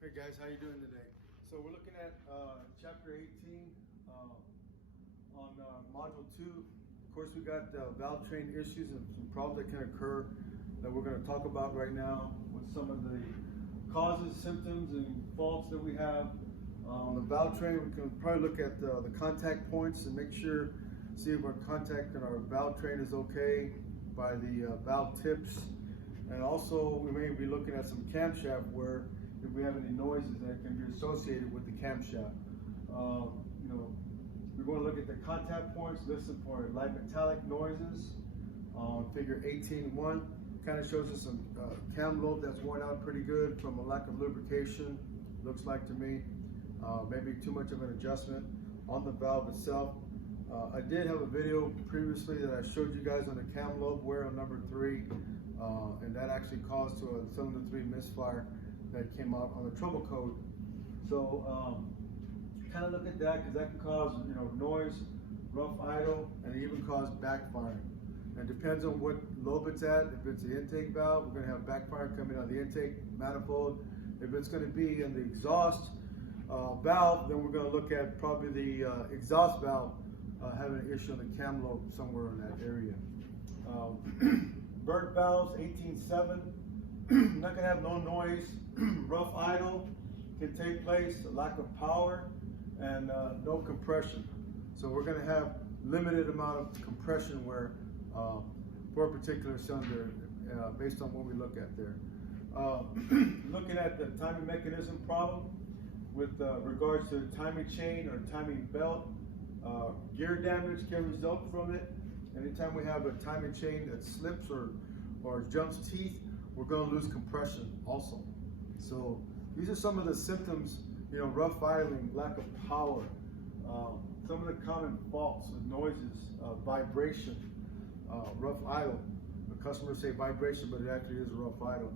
Hey guys, how you doing today? So we're looking at chapter 18 on module 2. Of course, we got valve train issues and some problems that can occur that we're going to talk about right now with some of the causes, symptoms, and faults that we have. On the valve train, we can probably look at the contact points and make sure, see if our contact in our valve train is okay by the valve tips. And also, we may be looking at some camshaft where if we have any noises that can be associated with the camshaft. We're going to look at the contact points, listen for light metallic noises. Figure 18.1 kind of shows us some cam lobe that's worn out pretty good from a lack of lubrication, looks like to me. Maybe too much of an adjustment on the valve itself. I did have a video previously that I showed you guys on the cam lobe wear on number 3, and that actually caused to a cylinder 3 misfire that came out on the trouble code. So kind of look at that because that can cause noise, rough idle, and even cause backfiring. And it depends on what lobe it's at. If it's the intake valve, we're going to have backfire coming out of the intake manifold. If it's going to be in the exhaust valve, then we're going to look at probably the exhaust valve having an issue in the cam lobe somewhere in that area. Burnt valves, 18.7. Not going to have no noise, rough idle can take place, a lack of power, and no compression. So we're going to have limited amount of compression wear for a particular cylinder based on what we look at there. Looking at the timing mechanism problem with regards to the timing chain or timing belt, gear damage can result from it. Anytime we have a timing chain that slips or jumps teeth, we're going to lose compression also. So these are some of the symptoms, rough idling, lack of power, some of the common faults and noises, vibration, rough idle. The customers say vibration, but it actually is a rough idle.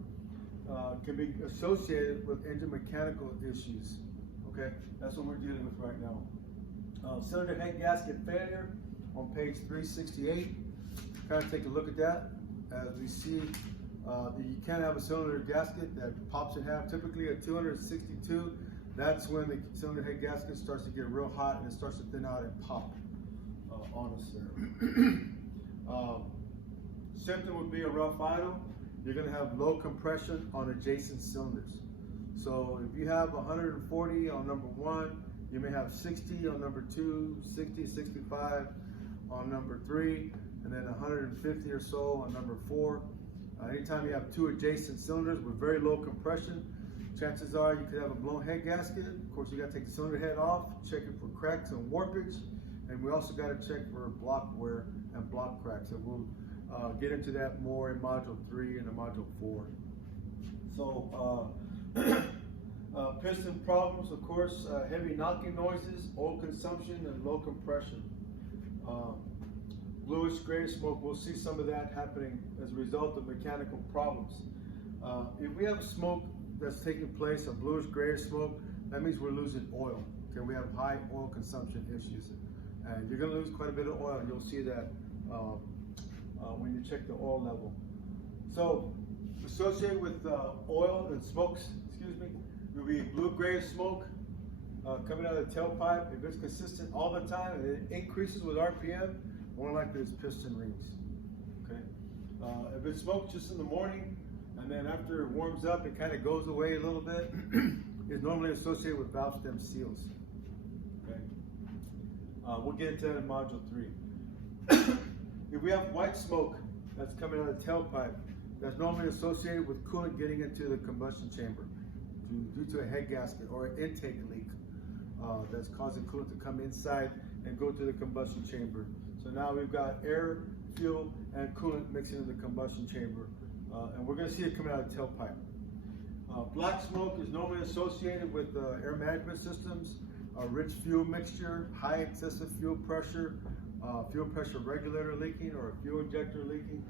Can be associated with engine mechanical issues. Okay, that's what we're dealing with right now. Cylinder head gasket failure on page 368. Kind of take a look at that. As we see, you can have a cylinder gasket that pops in half, typically at 262. That's when the cylinder head gasket starts to get real hot and it starts to thin out and pop on us there. Symptom would be a rough idle. You're going to have low compression on adjacent cylinders. So if you have 140 on number 1, you may have 60 on number 2, 60, 65 on number 3, and then 150 or so on number 4. Anytime you have 2 adjacent cylinders with very low compression, chances are you could have a blown head gasket. Of course, you got to take the cylinder head off, check it for cracks and warpage, and we also got to check for block wear and block cracks. And we'll get into that more in module 3 and in module 4. So piston problems, of course, heavy knocking noises, oil consumption, and low compression. Bluish gray smoke, we'll see some of that happening as a result of mechanical problems. If we have smoke that's taking place, a bluish gray smoke, that means we're losing oil. Okay, we have high oil consumption issues. And you're gonna lose quite a bit of oil, and you'll see that when you check the oil level. So, associated with oil and smokes, will be blue-gray smoke coming out of the tailpipe. If it's consistent all the time and it increases with RPM, more likely it's piston rings. Okay. If it's smoked just in the morning and then after it warms up, it kind of goes away a little bit, it's normally associated with valve stem seals. Okay. We'll get into that in module 3. If we have white smoke that's coming out of the tailpipe, that's normally associated with coolant getting into the combustion chamber due to a head gasket or an intake leak that's causing coolant to come inside and go to the combustion chamber. So now we've got air, fuel, and coolant mixing in the combustion chamber, and we're going to see it coming out of the tailpipe. Black smoke is normally associated with air management systems, a rich fuel mixture, high excessive fuel pressure regulator leaking, or a fuel injector leaking.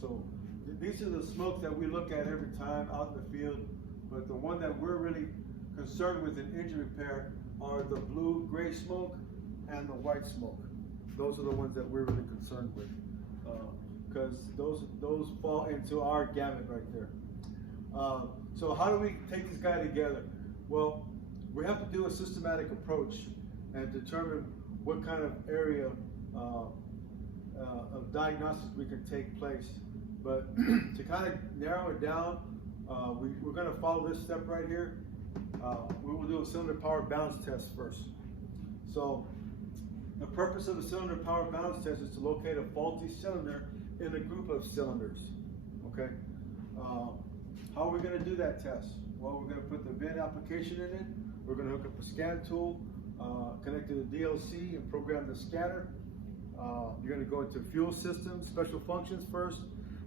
So these are the smokes that we look at every time out in the field, but the one that we're really concerned with in engine repair are the blue-gray smoke and the white smoke. Those are the ones that we're really concerned with, because those fall into our gamut right there. So how do we take this guy together? Well, we have to do a systematic approach and determine what kind of area of diagnostics we can take place. But to kind of narrow it down, we're going to follow this step right here. We will do a cylinder power balance test first. So the purpose of the cylinder power balance test is to locate a faulty cylinder in a group of cylinders. Okay. How are we going to do that test? Well, we're going to put the VIN application in it. We're going to hook up a scan tool, connect to the DLC, and program the scanner. You're going to go into fuel systems, special functions first,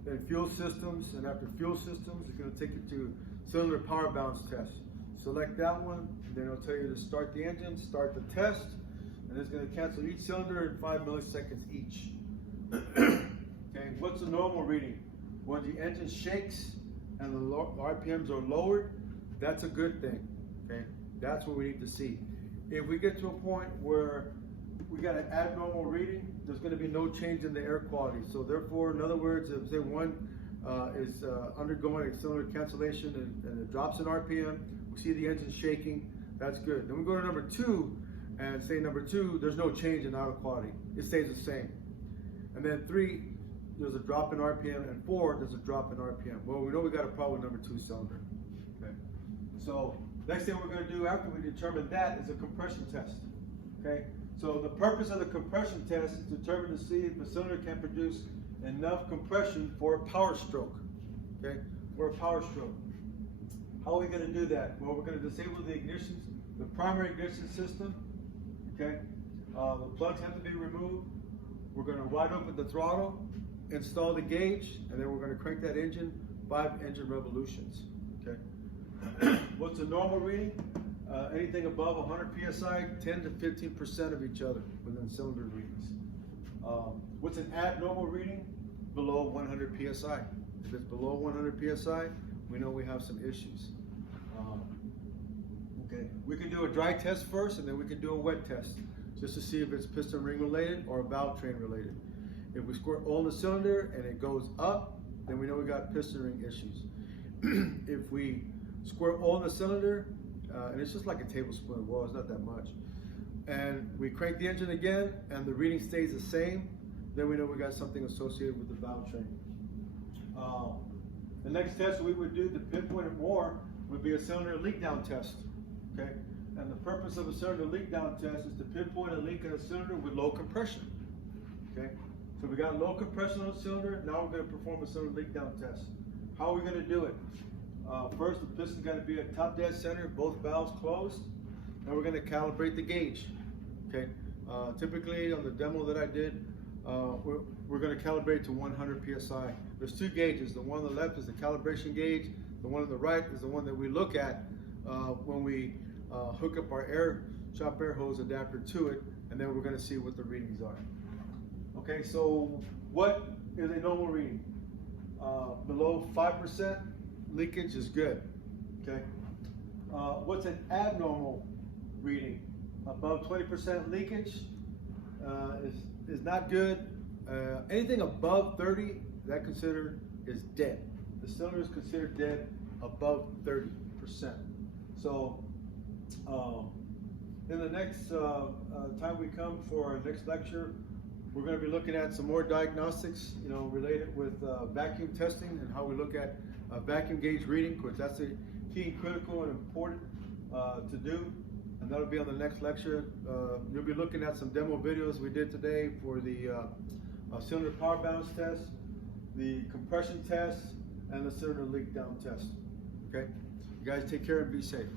then fuel systems, and after fuel systems, it's going to take you to cylinder power balance test. Select that one, and then it'll tell you to start the engine, start the test, and it's going to cancel each cylinder in 5 milliseconds each. Okay, what's the normal reading? When the engine shakes and the RPMs are lowered, that's a good thing. Okay, that's what we need to see. If we get to a point where we got an abnormal reading, there's going to be no change in the air quality. So therefore, in other words, if say one is undergoing a cylinder cancellation and it drops in RPM, we see the engine shaking, that's good. Then we go to number 2 and say number 2, there's no change in auto quality. It stays the same. And then 3, there's a drop in RPM, and 4, there's a drop in RPM. Well, we know we got a problem with number 2 cylinder. Okay. So next thing we're going to do after we determine that is a compression test. Okay. So the purpose of the compression test is to determine to see if the cylinder can produce enough compression for a power stroke. Okay, for a power stroke. How are we going to do that? Well, we're going to disable the ignition, the primary ignition system. Okay, the plugs have to be removed. We're going to wide open the throttle, install the gauge, and then we're going to crank that engine 5 engine revolutions. Okay. What's the normal reading? Anything above 100 psi, 10 to 15% of each other within cylinder readings. What's an abnormal reading? Below 100 psi. If it's below 100 psi, we know we have some issues. Okay, we can do a dry test first, and then we can do a wet test, just to see if it's piston ring related or valve train related. If we squirt oil in the cylinder and it goes up, then we know we got piston ring issues. If we squirt oil in the cylinder, and it's just like a tablespoon of oil, it's not that much, and we crank the engine again and the reading stays the same, then we know we got something associated with the valve train. The next test we would do to pinpoint it more would be a cylinder leak down test. Okay, and the purpose of a cylinder leak down test is to pinpoint a leak in a cylinder with low compression. Okay, so we got low compression on the cylinder. Now we're going to perform a cylinder leak down test. How are we going to do it? First, the piston's got to be at top dead center, both valves closed, and we're going to calibrate the gauge. Okay, typically on the demo that I did, we're going to calibrate to 100 psi. There's 2 gauges. The one on the left is the calibration gauge. The one on the right is the one that we look at when we hook up our shop air hose adapter to it, and then we're going to see what the readings are. Okay, so what is a normal reading? Below 5% leakage is good. Okay. What's an abnormal reading? Above 20% leakage is not good. Anything above 30, that considered is dead. The cylinder is considered dead above 30%. So in the next time we come for our next lecture, we're going to be looking at some more diagnostics, related with vacuum testing and how we look at vacuum gauge reading, because that's a key and critical and important to do. And that'll be on the next lecture. You'll be looking at some demo videos we did today for the cylinder power balance test, the compression test, and the cylinder leak down test. Okay? You guys take care and be safe.